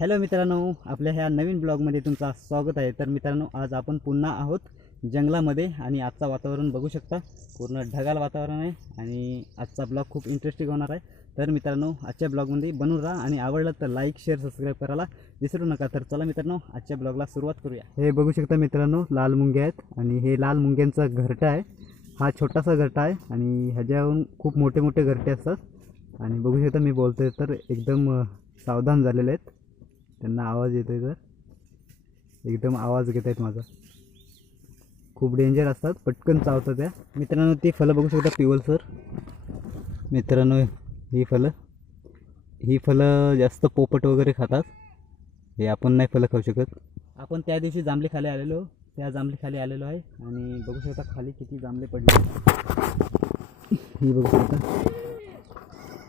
Hello मित्रांनो, आपल्या ह्या नवीन ब्लॉगमध्ये तुमचं स्वागत आहे। तर मित्रांनो, आज आपण पुन्हा आहोत जंगलामध्ये आणि आजचं वातावरण बघू शकता, पूर्ण ढगाळ वातावरण आहे आणि आजचा ब्लॉग खूप इंटरेस्टिंग होणार आहे। तर मित्रांनो, आजच्या ब्लॉगमध्ये बनून राहा आणि आवडलं तर लाईक शेअर सबस्क्राईब करायला विसरू नका। तर चला मित्रांनो, आजच्या ब्लॉगला सुरुवात करूया। हे बघू शकता मित्रांनो, लाल मुंग्या आहेत आणि हे लाल मुंग्यांचा घरटा आहे। हा छोटासा घरटा आहे आणि ह्याच्याहून खूप मोठे मोठे घरटे असतात आणि बघू शकता मी बोलतोय तर एकदम सावधान झालेले आहेत। त्यांना आवाज येतोय तर एकदम आवाज घेत आहेत माझा। खूप डेंजर असतात, पटकन चावतात त्या। मित्रांनो, ती फळं बघू शकता पिवळसर। मित्रांनो, ही फळं जास्त पोपट वगैरे खातात, हे आपण नाही फळं खाऊ शकत। आपण त्या दिवशी जांभळी खाली आलेलो, त्या जांभळी खाली आलेलो आहे आणि बघू शकता खाली किती जांभळे पडले। ही बघू शकता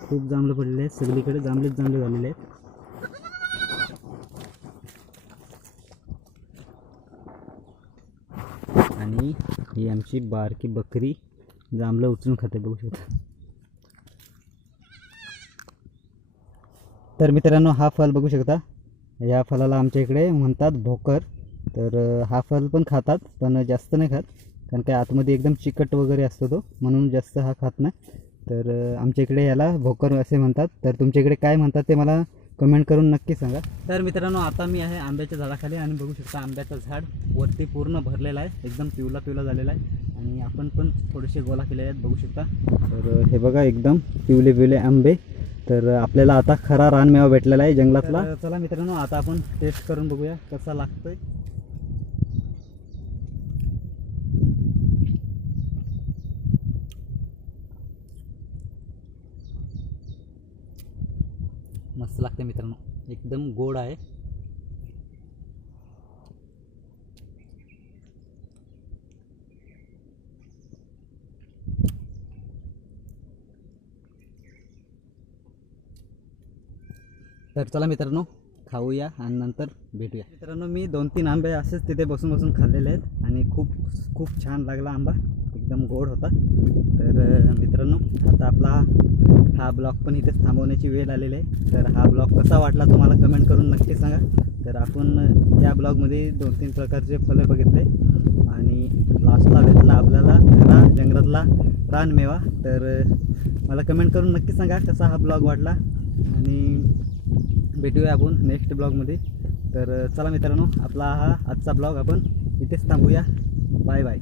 खूप जांभळे पडलेले आहेत, सगळीकडे जांभळेच जांभळे झालेले आहेत। आणि ही आमची बारकी बकरी जांभळं उचलून खाते, बघू शकता। तर मित्रांनो, हा फळ बघू शकता, या फळाला आमच्या इकडे म्हणतात भोकर। तर हा फळ पण खातात, पण जास्त नाही खात, कारण काय आतमध्ये एकदम चिकट वगैरे असतो तो, म्हणून जास्त हा खात नाही। तर आमच्या इकडे याला भोकर असे म्हणतात। तर तुमच्या इकडे काय म्हणतात ते मला कमेंट करून नक्की सांगा। तर मित्रांनो, आता मी आहे आंब्याच्या झाडाखाली आणि बघू शकता आंब्याचं झाड वरती पूर्ण भरलेलं आहे, एकदम पिवला पिवला झालेला आहे आणि आपण पण थोडेसे गोळा केलेले आहेत, बघू शकता। तर हे बघा एकदम पिवले पिवले आंबे। तर आपल्याला आता खरा रानमेवा भेटलेला आहे जंगलातला। चला मित्रांनो, आता आपण टेस्ट करून बघूया कसा लागतोय। मस्त लागते मित्रांनो, एकदम गोड आहे। तर चला मित्रांनो, खाऊया आणि नंतर भेटूया। मित्रांनो, मी 2-3 आंबे असेच तिथे बसून बसून खाल्लेले आहेत आणि खूप खूप छान लागला आंबा, एकदम गोड होता। तर मित्रांनो, आता आपला हा ब्लॉग पण इथेच थांबवण्याची वेळ आलेली आहे। तर हा ब्लॉग कसा वाटला तुम्हाला कमेंट करून नक्की सांगा। तर आपण या ब्लॉगमध्ये 2-3 प्रकारचे फळं बघितले आणि लास्टला भेटला आपल्याला खरा जंगलातला रानमेवा। तर मला कमेंट करून नक्की सांगा कसा हा ब्लॉग वाटला आणि भेटूया आपण नेक्स्ट ब्लॉगमध्ये। तर चला मित्रांनो, आपला हा आजचा ब्लॉग आपण इथेच थांबूया। Bye bye.